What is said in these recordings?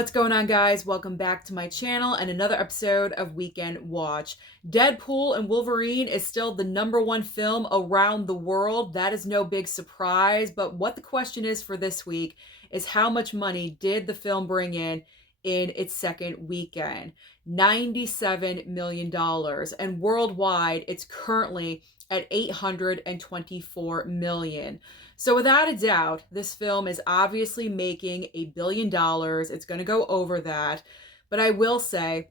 What's going on, guys? Welcome back to my channel and another episode of Weekend Watch. Deadpool and Wolverine is still the #1 film around the world. That is no big surprise, but what the question is for this week is how much money did the film bring in its second weekend? $97 million. And worldwide, it's currently at $824 million. So without a doubt, this film is obviously making $1 billion. It's going to go over that. But I will say,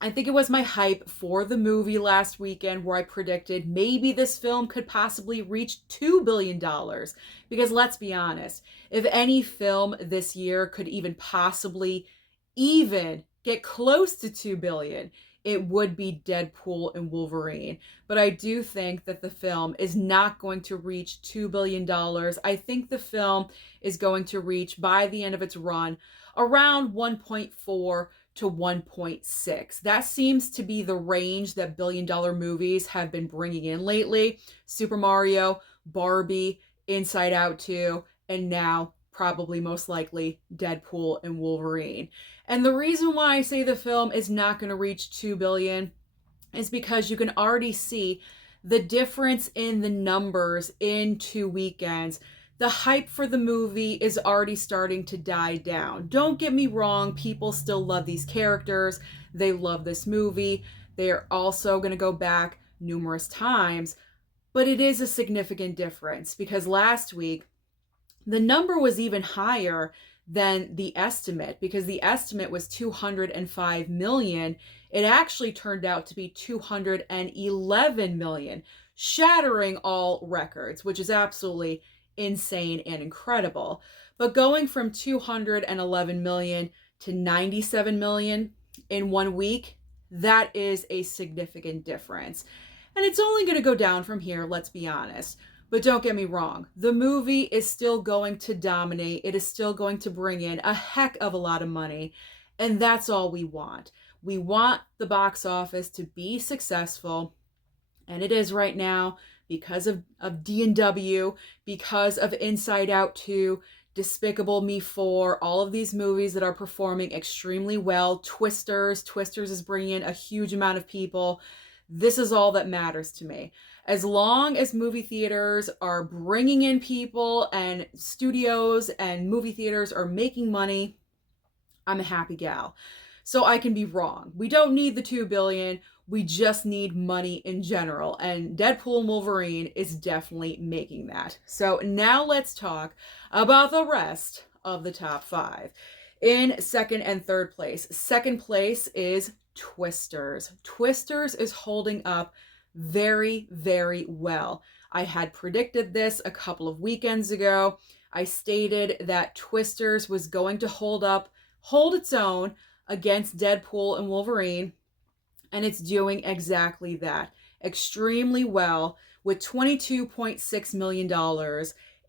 I think it was my hype for the movie last weekend where I predicted maybe this film could possibly reach $2 billion. Because let's be honest, if any film this year could even possibly even get close to $2 billion, it would be Deadpool and Wolverine. But I do think that the film is not going to reach $2 billion. I think the film is going to reach, by the end of its run, around 1.4 to 1.6. That seems to be the range that billion-dollar movies have been bringing in lately. Super Mario, Barbie, Inside Out 2, and now probably most likely Deadpool and Wolverine. And the reason why I say the film is not going to reach 2 billion is because you can already see the difference in the numbers in 2 weekends. The hype for the movie is already starting to die down. Don't get me wrong, people still love these characters. They love this movie. They are also going to go back numerous times. But it is a significant difference because last week, the number was even higher than the estimate because the estimate was 205 million. It actually turned out to be 211 million, shattering all records, which is absolutely insane and incredible. But going from 211 million to 97 million in 1 week, that is a significant difference. And it's only going to go down from here, let's be honest. But don't get me wrong, the movie is still going to dominate. It is still going to bring in a heck of a lot of money. And that's all we want. We want the box office to be successful. And it is right now because of D&W, because of Inside Out 2, Despicable Me 4, all of these movies that are performing extremely well. Twisters is bringing in a huge amount of people. This is all that matters to me. As long as movie theaters are bringing in people and studios and movie theaters are making money, I'm a happy gal. So I can be wrong. We don't need the 2 billion. We just need money in general. And Deadpool and Wolverine is definitely making that. So now let's talk about the rest of the top 5. In second and third place. Second place is Twisters. Twisters is holding up very, very well. I had predicted this a couple of weekends ago. I stated that Twisters was going to hold its own against Deadpool and Wolverine, and it's doing exactly that. Extremely well with $22.6 million.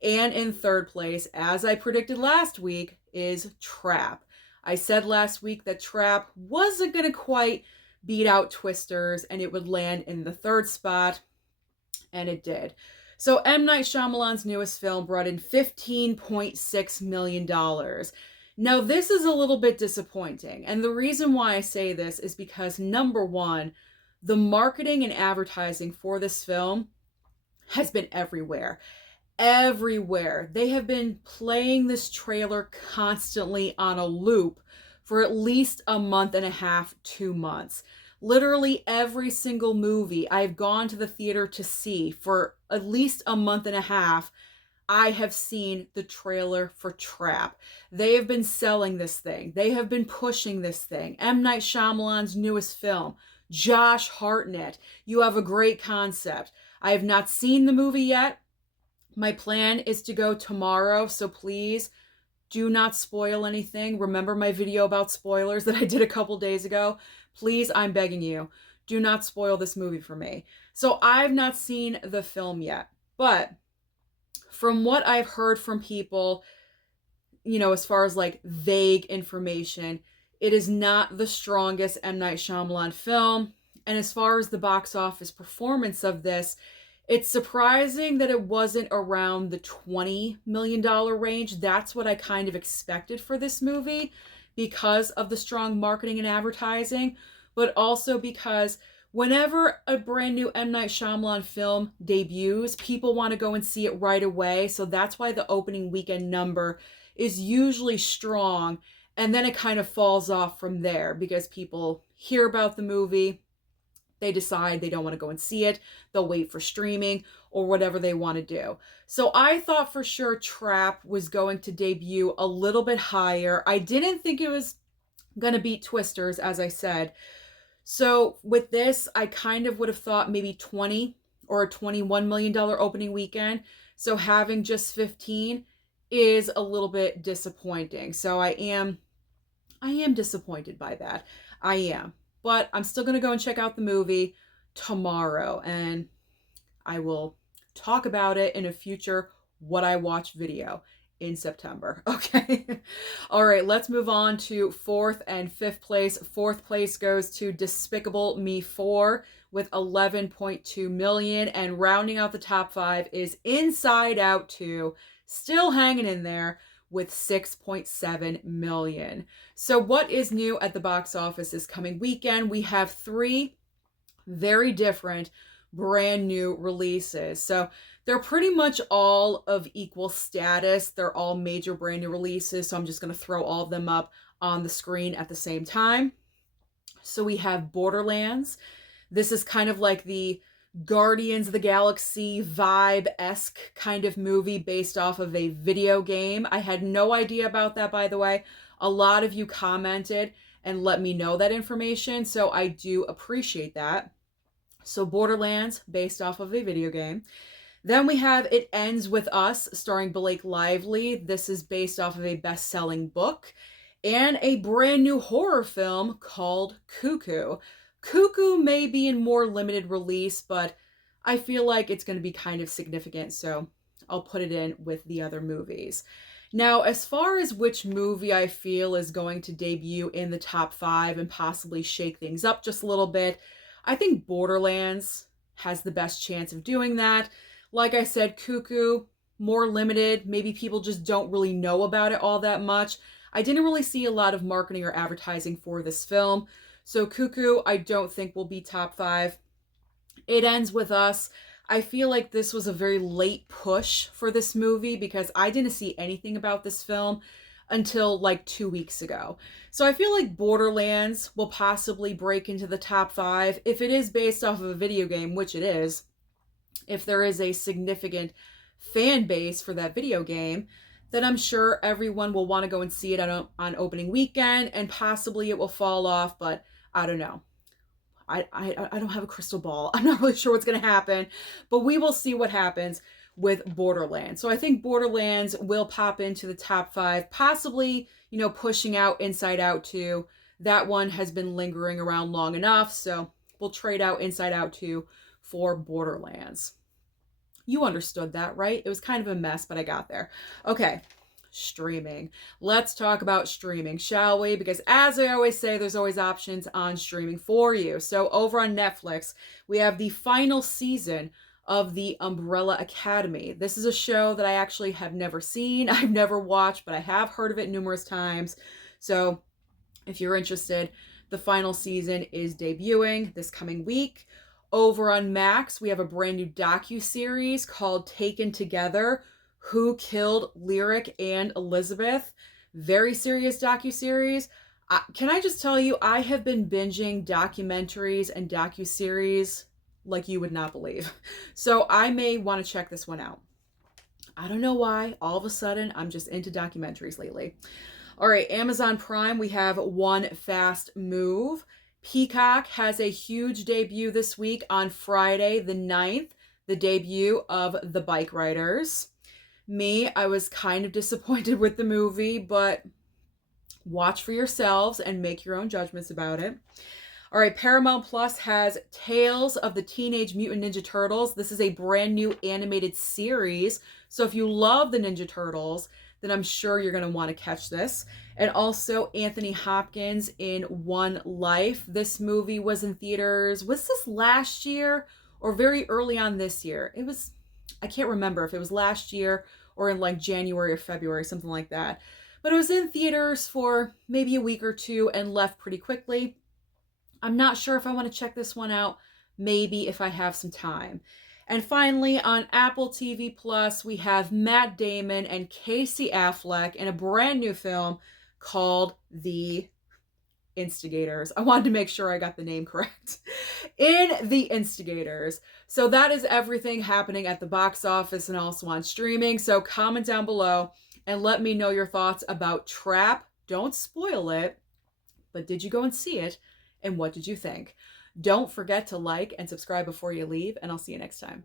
And in third place, as I predicted last week, is Trap. I said last week that Trap wasn't going to quite beat out Twisters and it would land in the third spot, and it did. So M. Night Shyamalan's newest film brought in $15.6 million. Now this is a little bit disappointing, and the reason why I say this is because number one, the marketing and advertising for this film has been everywhere. Everywhere. They have been playing this trailer constantly on a loop for at least a month and a half, 2 months. Literally every single movie I've gone to the theater to see for at least a month and a half, I have seen the trailer for Trap. They have been selling this thing. They have been pushing this thing. M. Night Shyamalan's newest film. Josh Hartnett. You have a great concept. I have not seen the movie yet. My plan is to go tomorrow, so please do not spoil anything. Remember my video about spoilers that I did a couple days ago? Please, I'm begging you, do not spoil this movie for me. So I've not seen the film yet, but from what I've heard from people, as far as like vague information, it is not the strongest M. Night Shyamalan film. And as far as the box office performance of this, it's surprising that it wasn't around the $20 million range. That's what I kind of expected for this movie because of the strong marketing and advertising, but also because whenever a brand new M. Night Shyamalan film debuts, people want to go and see it right away. So that's why the opening weekend number is usually strong. And then it kind of falls off from there because people hear about the movie, they decide they don't want to go and see it, they'll wait for streaming or whatever they want to do. So I thought for sure Trap was going to debut a little bit higher. I didn't think it was going to beat Twisters, as I said. So with this, I kind of would have thought maybe 20 or a $21 million opening weekend. So having just 15 is a little bit disappointing. So I am disappointed by that. I am. But I'm still going to go and check out the movie tomorrow, and I will talk about it in a future What I Watch video in September. Okay. All right, let's move on to fourth and fifth place. Fourth place goes to Despicable Me 4 with 11.2 million, and rounding out the top five is Inside Out 2, still hanging in there with 6.7 million. So what is new at the box office this coming weekend? We have three very different brand new releases. So they're pretty much all of equal status. They're all major brand new releases. So I'm just going to throw all of them up on the screen at the same time. So we have Borderlands. This is kind of like the Guardians of the Galaxy vibe-esque kind of movie based off of a video game. I had no idea about that, by the way. A lot of you commented and let me know that information, so I do appreciate that. So Borderlands, based off of a video game. Then we have It Ends With Us, starring Blake Lively. This is based off of a best-selling book. And a brand new horror film called Cuckoo. Cuckoo may be in more limited release, but I feel like it's going to be kind of significant, so I'll put it in with the other movies. Now, as far as which movie I feel is going to debut in the top five and possibly shake things up just a little bit, I think Borderlands has the best chance of doing that. Like I said, Cuckoo, more limited. Maybe people just don't really know about it all that much. I didn't really see a lot of marketing or advertising for this film. So Cuckoo, I don't think will be top five. It Ends With Us. I feel like this was a very late push for this movie because I didn't see anything about this film until like 2 weeks ago. So I feel like Borderlands will possibly break into the top five. If it is based off of a video game, which it is, if there is a significant fan base for that video game, then I'm sure everyone will want to go and see it on opening weekend, and possibly it will fall off, but I don't know. I don't have a crystal ball. I'm not really sure what's going to happen, but we will see what happens with Borderlands. So I think Borderlands will pop into the top five, possibly, pushing out Inside Out 2. That one has been lingering around long enough, so we'll trade out Inside Out 2 for Borderlands. You understood that, right? It was kind of a mess, but I got there. Okay, streaming. Let's talk about streaming, shall we? Because as I always say, there's always options on streaming for you. So over on Netflix, we have the final season of The Umbrella Academy. This is a show that I actually have never seen. I've never watched, but I have heard of it numerous times. So if you're interested, the final season is debuting this coming week. Over on Max, we have a brand new docu-series called Taken Together, Who Killed Lyric and Elizabeth. Very serious docu-series. Can I just tell you, I have been binging documentaries and docu-series like you would not believe. So I may want to check this one out. I don't know why. All of a sudden, I'm just into documentaries lately. All right, Amazon Prime, we have One Fast Move. Peacock has a huge debut this week on Friday the 9th, the debut of The Bike Riders. I was kind of disappointed with the movie, but watch for yourselves and make your own judgments about it. All right, Paramount Plus has Tales of the Teenage Mutant Ninja Turtles. This is a brand new animated series. So if you love the Ninja Turtles, then I'm sure you're going to want to catch this. And also Anthony Hopkins in One Life. This movie was in theaters. Was this last year or very early on this year? I can't remember if it was last year or in like January or February, something like that. but it was in theaters for maybe a week or two and left pretty quickly. I'm not sure if I want to check this one out, maybe if I have some time. And finally, on Apple TV Plus, we have Matt Damon and Casey Affleck in a brand new film called The Instigators. I wanted to make sure I got the name correct. In The Instigators. So that is everything happening at the box office and also on streaming. So comment down below and let me know your thoughts about Trap. Don't spoil it, but did you go and see it? And what did you think? Don't forget to like and subscribe before you leave, and I'll see you next time.